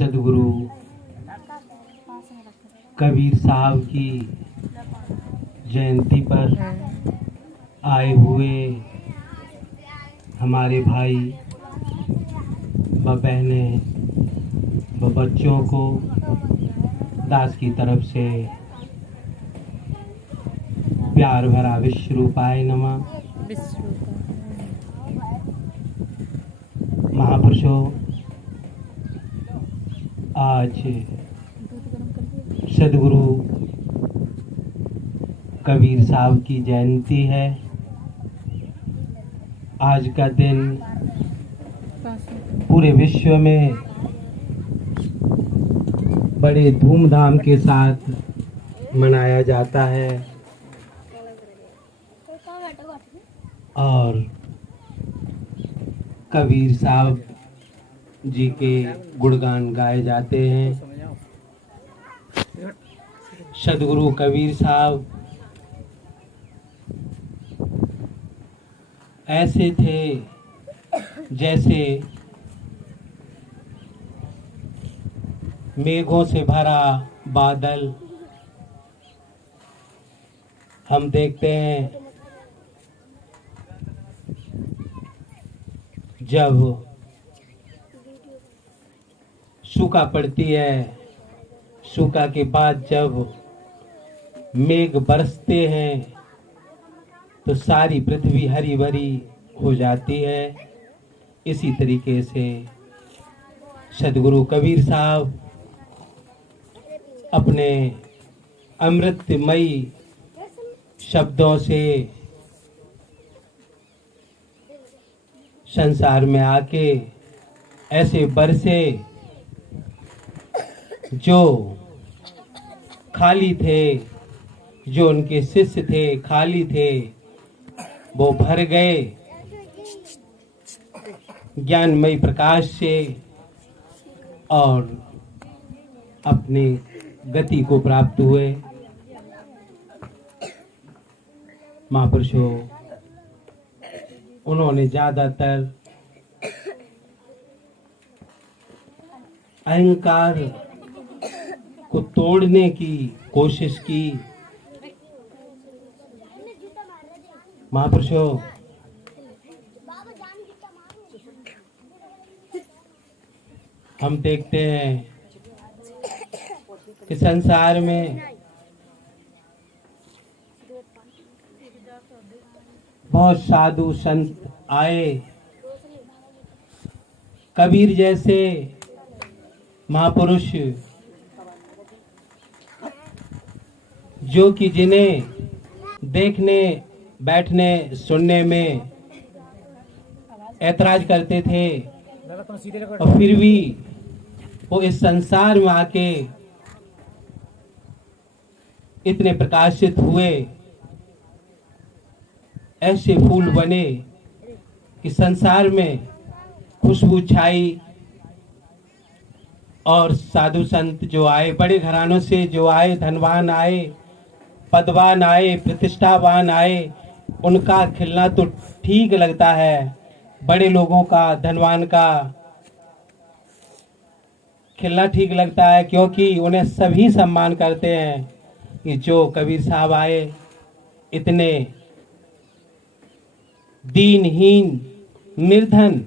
सदगुरु कबीर साहब की जयंती पर आए हुए हमारे भाई व बहनें व बच्चों को दास की तरफ से प्यार भरा विश्व रूपाय नमः। महापुरुषों, आज सदगुरु कबीर साहब की जयंती है। आज का दिन पूरे विश्व में बड़े धूमधाम के साथ मनाया जाता है और कबीर साहब जी के गुणगान गाए जाते हैं। सदगुरु कबीर साहब ऐसे थे जैसे मेघों से भरा बादल। हम देखते हैं जब सूखा पड़ती है, सूखा के बाद जब मेघ बरसते हैं तो सारी पृथ्वी हरी भरी हो जाती है। इसी तरीके से सदगुरु कबीर साहब अपने अमृतमयी शब्दों से संसार में आके ऐसे बरसे जो खाली थे, जो उनके शिष्य थे खाली थे, वो भर गए ज्ञानमय प्रकाश से और अपनी गति को प्राप्त हुए। महापुरुषों, उन्होंने ज्यादातर अहंकार को तोड़ने की कोशिश की। महापुरुषों, हम देखते हैं कि संसार में बहुत साधु संत आए, कबीर जैसे महापुरुष जो कि जिन्हें देखने, बैठने, सुनने में ऐतराज करते थे और फिर भी वो इस संसार में आके इतने प्रकाशित हुए, ऐसे फूल बने कि संसार में खुशबू छाई। और साधु संत जो आए, बड़े घरानों से जो आए, धनवान आए, पदवान आए, प्रतिष्ठावान आए, उनका खिलना तो ठीक लगता है। बड़े लोगों का, धनवान का खिलना ठीक लगता है क्योंकि उन्हें सभी सम्मान करते हैं कि जो कबीर साहब आए इतने दीनहीन निर्धन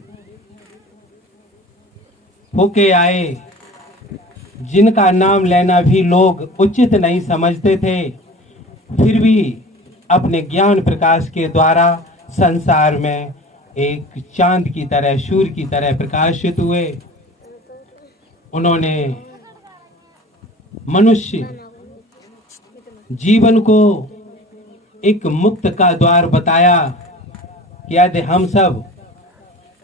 होके आए, जिनका नाम लेना भी लोग उचित नहीं समझते थे, फिर भी अपने ज्ञान प्रकाश के द्वारा संसार में एक चांद की तरह, सूर्य की तरह प्रकाशित हुए। उन्होंने मनुष्य जीवन को एक मुक्त का द्वार बताया कि यदि हम सब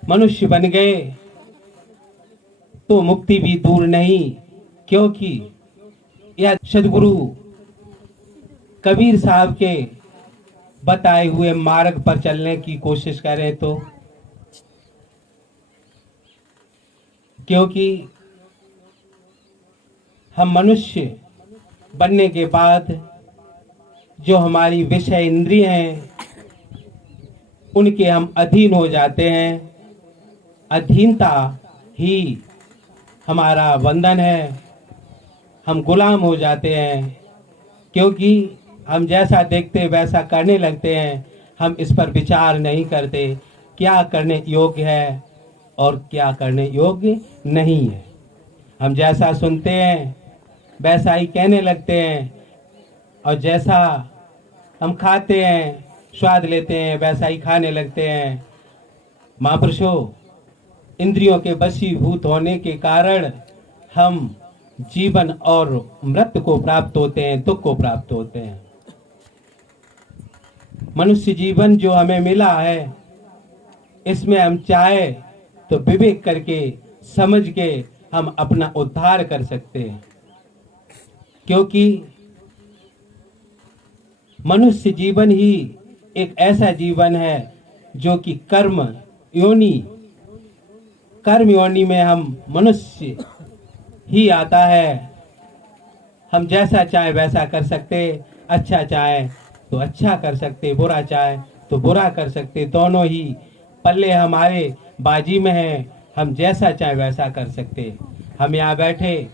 मनुष्य बन गए तो मुक्ति भी दूर नहीं, क्योंकि यह सदगुरु कबीर साहब के बताए हुए मार्ग पर चलने की कोशिश करें तो, क्योंकि हम मनुष्य बनने के बाद जो हमारी विषय इंद्रिय हैं उनके हम अधीन हो जाते हैं। अधीनता ही हमारा बंधन है, हम गुलाम हो जाते हैं, क्योंकि हम जैसा देखते वैसा करने लगते हैं। हम इस पर विचार नहीं करते क्या करने योग्य है और क्या करने योग्य नहीं है। हम जैसा सुनते हैं वैसा ही कहने लगते हैं, और जैसा हम खाते हैं, स्वाद लेते हैं, वैसा ही खाने लगते हैं। महापुरुषों, इंद्रियों के वशीभूत होने के कारण हम जीवन और मृत्यु को प्राप्त होते हैं, दुख को प्राप्त होते हैं। मनुष्य जीवन जो हमें मिला है, इसमें हम चाहे तो विवेक करके समझ के हम अपना उद्धार कर सकते हैं, क्योंकि मनुष्य जीवन ही एक ऐसा जीवन है जो कि कर्म योनि में हम मनुष्य ही आता है। हम जैसा चाहे वैसा कर सकते, अच्छा चाहे तो अच्छा कर सकते, बुरा चाहे तो बुरा कर सकते। दोनों ही पल्ले हमारे बाजी में हैं, हम जैसा चाहे वैसा कर सकते। हम यहाँ बैठे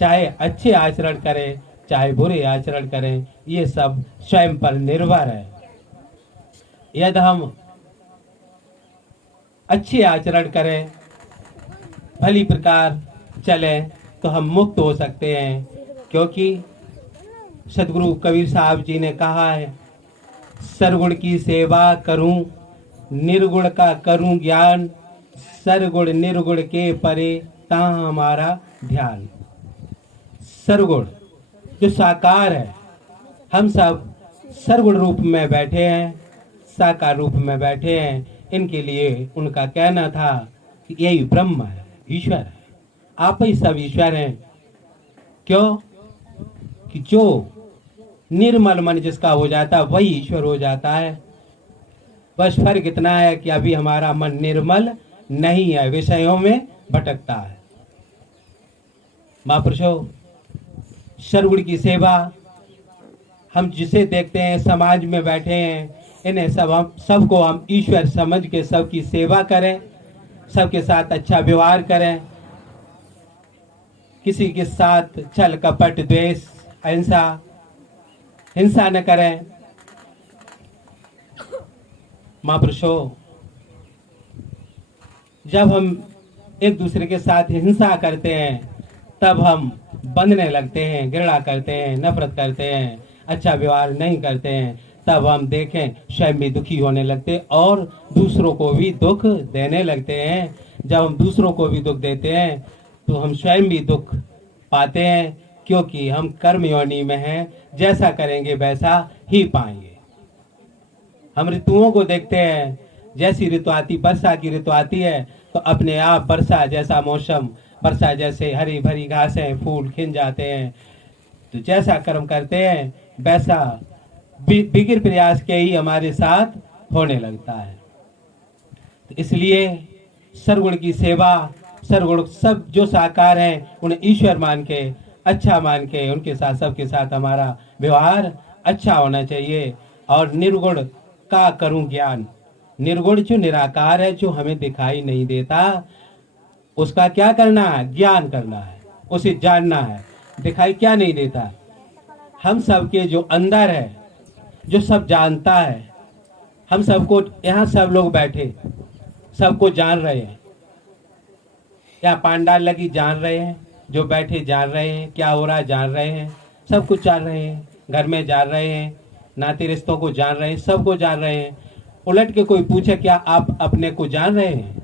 चाहे अच्छे आचरण करें चाहे बुरे आचरण करें, ये सब स्वयं पर निर्भर है। यदि हम अच्छे आचरण करें, भली प्रकार चलें, तो हम मुक्त हो सकते हैं, क्योंकि सदगुरु कबीर साहब जी ने कहा है, सरगुण की सेवा करूं, निर्गुण का करूं ज्ञान, सरगुण निर्गुण के परे तां हमारा ध्यान। सरगुण जो साकार है, हम सब सरगुण रूप में बैठे हैं, साकार रूप में बैठे हैं। इनके लिए उनका कहना था कि यही ब्रह्म है, ईश्वर है, आप ही सब ईश्वर हैं। क्यों? कि जो निर्मल मन जिसका हो जाता है वही ईश्वर हो जाता है। बस फर्क इतना है कि अभी हमारा मन निर्मल नहीं है, विषयों में भटकता है। महापुरुषों, सरगुण की सेवा, हम जिसे देखते हैं समाज में बैठे हैं, इन्हें सबको हम ईश्वर समझ के सबकी सेवा करें, सबके साथ अच्छा व्यवहार करें, किसी के साथ छल कपट द्वेष हिंसा न करें। महापुरुषों, जब हम एक दूसरे के साथ हिंसा करते हैं तब हम बंधने लगते हैं, घृणा करते हैं, नफरत करते हैं, अच्छा व्यवहार नहीं करते हैं, तब हम देखें स्वयं भी दुखी होने लगते और दूसरों को भी दुख देने लगते हैं। जब हम दूसरों को भी दुख देते हैं तो हम स्वयं भी दुख पाते हैं, क्योंकि हम कर्म योनि में हैं, जैसा करेंगे वैसा ही पाएंगे। हम ऋतुओं को देखते हैं, जैसी ऋतु आती, वर्षा की ऋतु आती है तो अपने आप वर्षा जैसा मौसम, वर्षा जैसे हरी भरी घासें फूल खिल जाते हैं। तो जैसा कर्म करते हैं वैसा बिगिर प्रयास के ही हमारे साथ होने लगता है। तो इसलिए सरगुण की सेवा, सरगुण सब जो साकार हैं उन्हें ईश्वर मान के, अच्छा मान के, उनके साथ सबके साथ हमारा व्यवहार अच्छा होना चाहिए। और निर्गुण का करूं ज्ञान, निर्गुण जो निराकार है, जो हमें दिखाई नहीं देता, उसका क्या करना है? ज्ञान करना है, उसे जानना है। दिखाई क्या नहीं देता? हम सबके जो अंदर है, जो सब जानता है, हम सबको, यहाँ सब लोग बैठे सबको जान रहे हैं, यहाँ पांडाल लगी जान रहे हैं, जो बैठे जान रहे हैं, क्या हो रहा है जान रहे हैं, सब कुछ जान रहे हैं, घर में जान रहे हैं, नाते रिश्तों को जान रहे हैं, सबको जान रहे हैं। उलट के कोई पूछे क्या आप अपने को जान रहे हैं?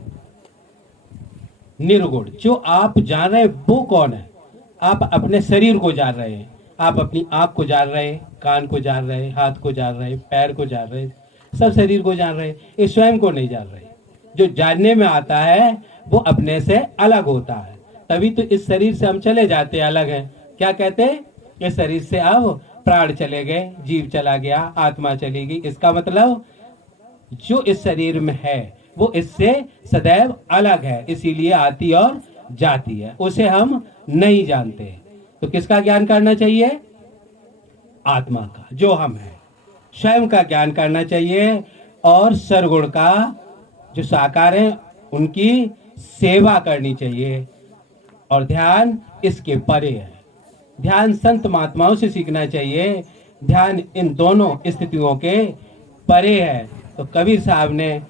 निर्गुण जो आप जान रहे हैं वो कौन है? आप अपने शरीर को जान रहे हैं, आप अपनी आंख को जान रहे हैं, कान को जान रहे हैं, हाथ को जान रहे हैं, पैर को जान रहे हैं, सब शरीर को जान रहे हैं, ये स्वयं को नहीं जान रहे। जो जानने में आता है वो अपने से अलग होता है, तभी तो इस शरीर से हम चले जाते अलग हैं। क्या कहते हैं? इस शरीर से अब प्राण चले गए, जीव चला गया, आत्मा चली गई। इसका मतलब जो इस शरीर में है वो इससे सदैव अलग है, इसीलिए आती और जाती है, उसे हम नहीं जानते। तो किसका ज्ञान करना चाहिए? आत्मा का, जो हम हैं, स्वयं का ज्ञान करना चाहिए। और सरगुण का जो साकार है उनकी सेवा करनी चाहिए। और ध्यान इसके परे है। ध्यान संत महात्माओं से सीखना चाहिए, ध्यान इन दोनों स्थितियों के परे है। तो कबीर साहब ने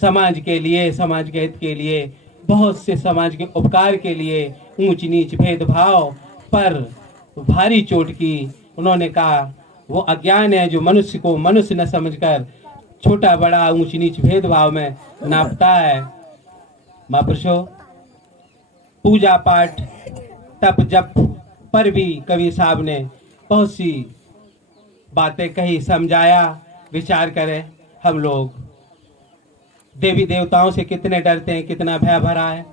समाज के लिए, समाज के हित के लिए, बहुत से समाज के उपकार के लिए ऊंच नीच भेदभाव पर भारी चोट की। उन्होंने कहा वो अज्ञान है जो मनुष्य को मनुष्य न समझकर छोटा बड़ा ऊंच नीच भेदभाव में नापता है। महापुरुषों, पूजा पाठ तप जप पर भी कबीर साहब ने बहुत सी बातें कही, समझाया। विचार करें, हम लोग देवी देवताओं से कितने डरते हैं, कितना भय भरा है।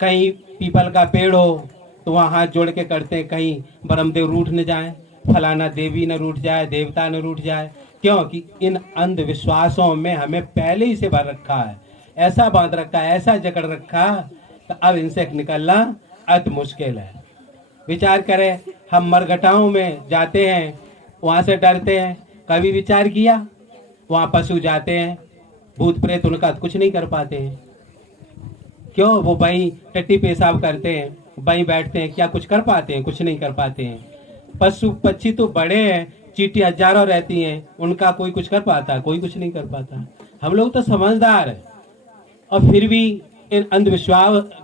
कहीं पीपल का पेड़ हो तो वहां हाथ जोड़ के करते हैं, कहीं ब्रह्मदेव रूठ न जाए, फलाना देवी न रूठ जाए, देवता न रूठ जाए। क्योंकि इन अंधविश्वासों में हमें पहले ही से भर रखा है, ऐसा बांध रखा है, ऐसा जकड़ रखा, तो अब इनसे निकलना अति मुश्किल है। विचार करें, हम मरघटाओं में जाते हैं, वहां से डरते हैं। कभी विचार किया, वहां पशु जाते हैं, भूत प्रेत उनका कुछ नहीं कर पाते हैं। क्यों? वो वहीं टट्टी पेशाब करते हैं, वहीं बैठते हैं, क्या कुछ कर पाते हैं? कुछ नहीं कर पाते हैं। पशु पक्षी तो बड़े हैं, चींटी हजारों रहती हैं, उनका कोई कुछ कर पाता? कोई कुछ नहीं कर पाता। हम लोग तो समझदार हैं, और फिर भी इन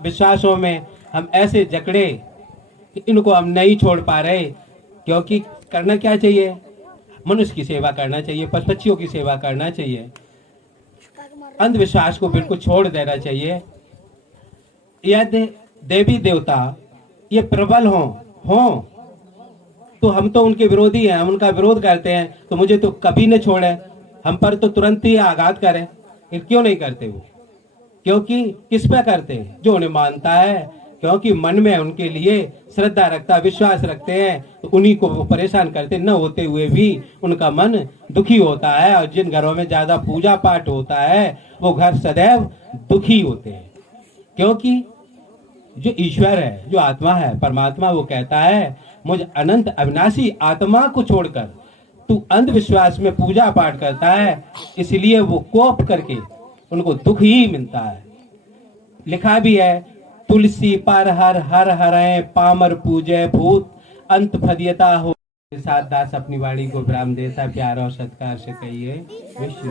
विश्वासों में हम ऐसे जकड़े कि इनको हम नहीं छोड़ पा रहे। क्योंकि करना क्या चाहिए? मनुष्य की सेवा करना चाहिए, पक्षियों की सेवा करना चाहिए। अंधविश्वास को बिल्कुल छोड़ देना चाहिए। यदि देवी देवता ये प्रबल हों तो हम तो उनके विरोधी हैं, हम उनका विरोध करते हैं, तो मुझे तो कभी न छोड़े, हम पर तो तुरंत ही आघात करें। क्यों नहीं करते वो? क्योंकि किस पे करते हैं? जो उन्हें मानता है, क्योंकि मन में उनके लिए श्रद्धा रखता, विश्वास रखते हैं, तो उन्हीं को वो परेशान करते न होते हुए भी उनका मन दुखी होता है। और जिन घरों में ज्यादा पूजा पाठ होता है वो घर सदैव दुखी होते हैं। क्योंकि जो ईश्वर है, जो आत्मा है, परमात्मा, वो कहता है मुझ अनंत अविनाशी आत्मा को छोड़कर तू अंधविश्वास में पूजा पाठ करता है, इसलिए वो कोप करके उनको दुख ही मिलता है। लिखा भी है, तुलसी पर हर हर हरे पामर पूजे भूत अंत फदियता हो। साथ दास अपनी वाणी को विराम देता, प्यार और सत्कार से कहिए विश्व